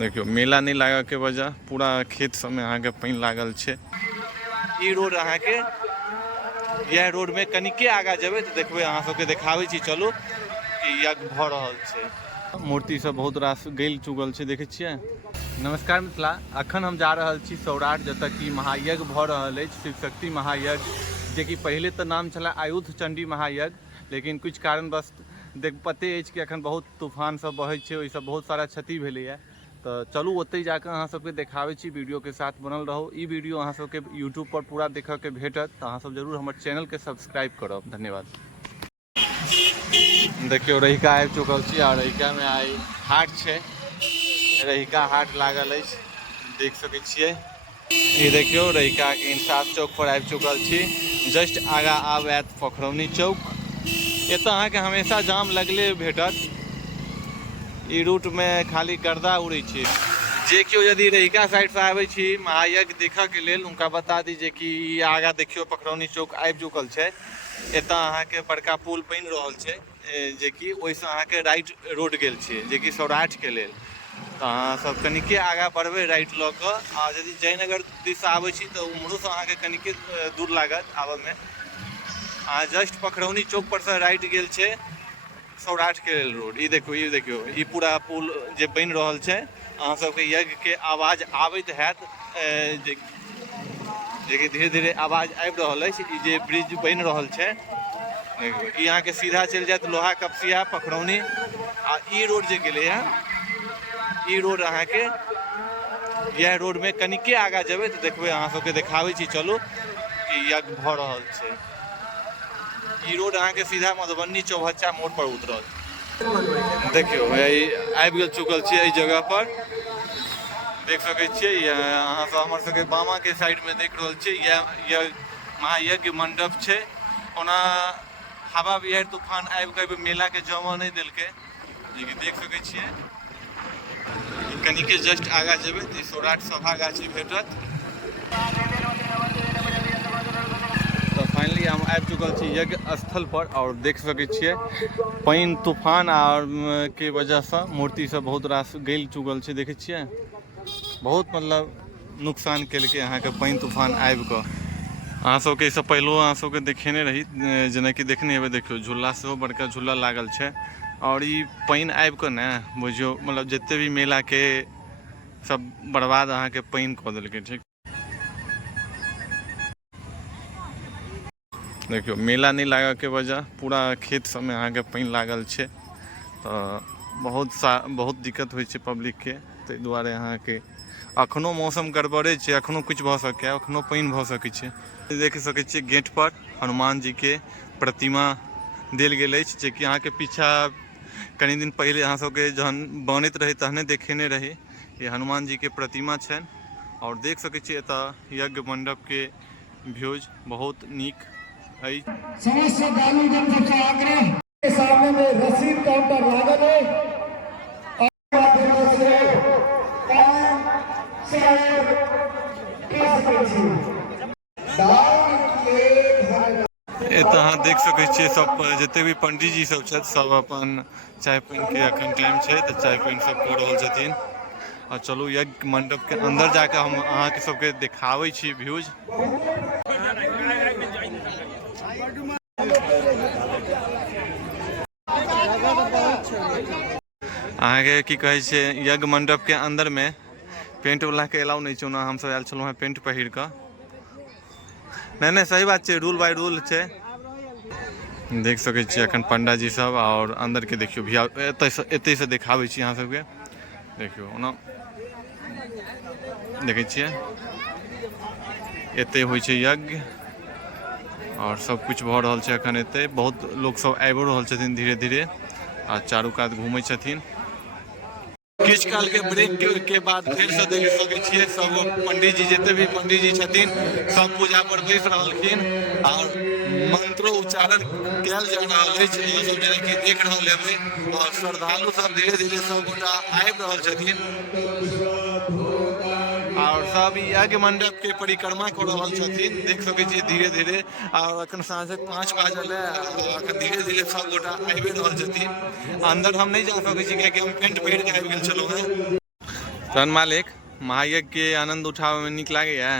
देखियो मेला नहीं लगा के वजह पूरा खेत सब में अहाँ के पानी लागल छे। ई रोड अहाँ के यह रोड में कनिके आगा जेबे तो देखबे अहाँ सबके देखाबै छी चलू कि यज्ञ भ रहल छे। मूर्ति सब बहुत रास गल चुकल छे देखे छिए। नमस्कार मिथिला, अखन हम जा रहल छी सौराठ जतऽ कि महायज्ञ भ रहल अछि, शिव शक्ति महायज्ञ, जे कि पहले तो नाम छला आयुध चंडी महायज्ञ, लेकिन कुछ कारणवश देख पते अछि कि अखन बहुत तूफान सब बहै छे, ओहि सब बहुत सारा क्षति भेलै है। तो चलू ओतै जाकर अहाँ सबके देखाबै छी, वीडियो के साथ बनल रहो। ई वीडियो अहाँ सबके यूट्यूब पर पूरा देखऽ के भेटत, तो अहाँ सब जरूर हमर चैनल के सब्सक्राइब करब। धन्यवाद। देखियो रहिका आबि चुकल छी और रहिका में आई हाट छे, रहिका हाट लागल अछि, देख सकै छियै। ये देखियो रहिका के इंसाफ चौक पर आबि चुकल छी। जस्ट आगा आब आयत पोखरौनी चौक। एतऽ अहाँ के हमेशा जाम लगले भेटत। ई रूट में खाली गर्दा उड़ै छै। जे केओ यदि रहिका साइड से आबै छी महायज्ञ देखऽ के लेल, उनका बता दी जे कि आगा देखियो पोखरौनी चौक आबि चुकल छै। एतऽ अहाँ के बड़का पुल बनि रहल छै, जे कि ओहिसँ अहाँ के राइट रोड गेल छै, जे कि सौराठ के लेल। तो अहाँ सब कनिके आगा बढ़बै राइट लऽ कऽ, आ यदि जयनगर दिस आबै छी तऽ उम्हरोसँ अहाँ के कनिके दूर लागत आबऽ में। अहाँ जस्ट पोखरौनी चौक पर से राइट गेल छै सौराठ के लेल रोड। ई देखियो ई पूरा पुल जे बनि रहल छै, अहाँ सबके यज्ञ के आवाज आबैत हैत, जे कि धीरे धीरे आवाज आबि रहल अछि। ई जे ब्रिज बनि रहल छै, ई अहाँ के सीधा चलि जायत लोहा कपसिया पोखरौनी। आ ई रोड जे गेलै है, ई रोड अहाँ के यह रोड में कनिके आगा जेबे तो देखबे अहाँ सबके देखाबै छी चलू कि यज्ञ भ रहल छे। ई रोड अहाँ के सीधा मधुबनी चौहच्चा मोड़ पर उतरत। देखियो आबि गेल चुकल छी एहि जगह पर, देख सकै छियै। अहाँ सब हमर सबके बामा के साइड में देख रहल छियै, यह महायज्ञ मंडप छै। ओना हवा बिहार तूफान आबि के मेला के जमऽ नहीं देलकै, जे कि देख सकै छियै। कनिके जस्ट आगा जेबै तऽ सौराठ सभा गाछी भेटत। तो फाइनली हम आबि चुकल छी यज्ञ स्थल पर, और देख सकै छियै पानि तूफान और के वजह से मूर्ति सब बहुत रास गल चुकल छै। देखे छियै बहुत मतलब नुकसान केलकै अहाँ के पानि तूफान आबि कऽ। अहाँ सबके इससे पहलो अहाँ सबके देखेने रही, जेना कि देखने हेबै। देखियो झूला सेहो बड़का झूला लागल छै, और ई पानि आबि कऽ ने बुझियो मतलब जते भी मेला के सब बर्बाद अहाँ के पानि कऽ देलकै। ठीक, देखियो मेला नहीं लगा के वजह पूरा खेत सब में अहाँ के पानी लागल छे। तो बहुत दिक्कत होइ छे पब्लिक के। ताहि दुआरे अहाँ के अखनो मौसम गड़बड़े छे, अखनो कुछ भ सके, अखनो पानी भ सके छे। देख सके छिए गेट पर हनुमान जी के प्रतिमा देल गेल अछि, जे कि अहाँ के पीछा कनि दिन पहले अहाँ सबके जहन बनैत रहे तहने देखेने रही। ये हनुमान जी के प्रतिमा छनि, और देख सके छिए एतऽ यज्ञ मंडप के व्यूज बहुत नीक। समस्त श्रद्धालु जनता का आग्रह के सामने में रसीद काउंटर लागल है। अहाँ देख सकै छियै सब जते भी पंडित जी सब छथि, सब अपन चाय पानि के अखन टाइम छै तऽ चाय पानि सब कऽ रहल छथिन। और चलू यज्ञ मंडप के अंदर जाके हम अहाँ के सबके देखाबै छी व्यूज। अहाँ के की कहै छै, यज्ञ मंडप के अंदर में पेंट वाला के अलाउ नहीं छै। ओना हम सब आयल छलहुँ हैं पेंट पहिर कऽ। नहीं सही बात छै, रूल बाय रूल छै। देख सकै छियै अखन पंडा जी सब, और अंदर के देखियो भैया एतै से देखाबै छी अहाँ सबके। देखियो ओना देखै छियै एतै होइ छै यज्ञ, और सब कुछ भऽ रहल छै अखन एतै। बहुत लोग सब आबि रहल छथिन धीरे धीरे, आ चारू कात घूमै छथिन। किछ काल के ब्रेक के बाद फिर से देख सकै छियै सब पंडित जी जते भी पंडित जी छथिन सब पूजा पर बैस रहलखिन, और मंत्रो उच्चारण कयल जा रहल अछि। अहाँ सब जेना कि देख रहल हेबै, और श्रद्धालु सब धीरे धीरे सब गोटा आबि रहल छथिन। आ और सब यज्ञ मंडप के परिक्रमा कर रहल छथिन, देख सकै छियै धीरे धीरे। और अखन साँझक 5 बाजल है, अखन धीरे धीरे सब गोटा आबि रहल छथिन। अंदर हम नहीं जा सकै छी कियाकि हम पेंट पहिर के आबि गेल छलहुँ हैं। तहन मालिक, महायज्ञ के आनंद उठाबे में नीक लागैया?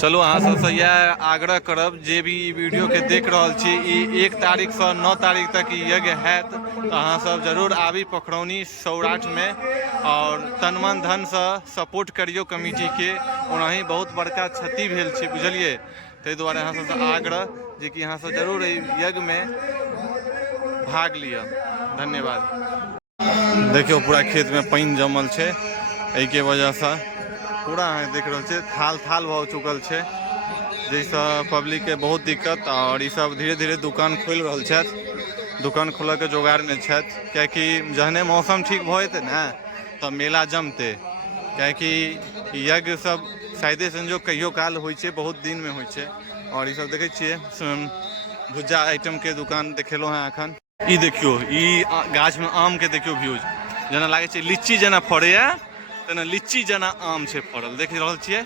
चलू अहाँ सबसे यह आग्रह करब, जे भी ई वीडियो के देख रहल छी, ई 1 तारीख से 9 तारीख तक ई यज्ञ हैत, तो अहाँ सब जरूर आबी पोखरौनी सौराठ में और तन मन धन से सपोर्ट करियो कमिटी के। ओनाही बहुत बड़का क्षति भेल छै, बुझलिए। ताहि दुआरे अहाँ सबसे आग्रह जे कि अहाँ सब जरूर ई यज्ञ में भाग लिया। धन्यवाद। देखियो पूरा खेत में पानी जमल छै, एहि के वजह से पूरा अहाँ देख रहल छै थाल थाल भऽ चुकल छै, जैसे पब्लिक के बहुत दिक्कत। और ये सब धीरे धीरे दुकान खोल रहल छथि, दुकान खोलऽ के जोगाड़ में छथि, कियाकि जहने मौसम ठीक भऽ जेतै ने तऽ मेला जमतै। कियाकि यज्ञ सब शायदे संजोग कहियो काल होइ छै, बहुत दिन में होइ छै। और ये सब देखै छियै भुज्जा आइटम के दुकान देखेलहुँ हैं एखन। ई देखियो ई गाछ में आम के देखियो व्यूज, जेना लागै छै लीची जेना फड़ैया, तेना लीची जेना आम छै फड़ल, देख रहल छियै।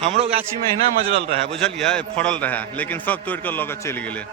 हमरो गाछी में एहिना मजरल रहे, बुझलियै, फड़ल रहे, लेकिन सब तोड़ के लऽ के चलि गेलै।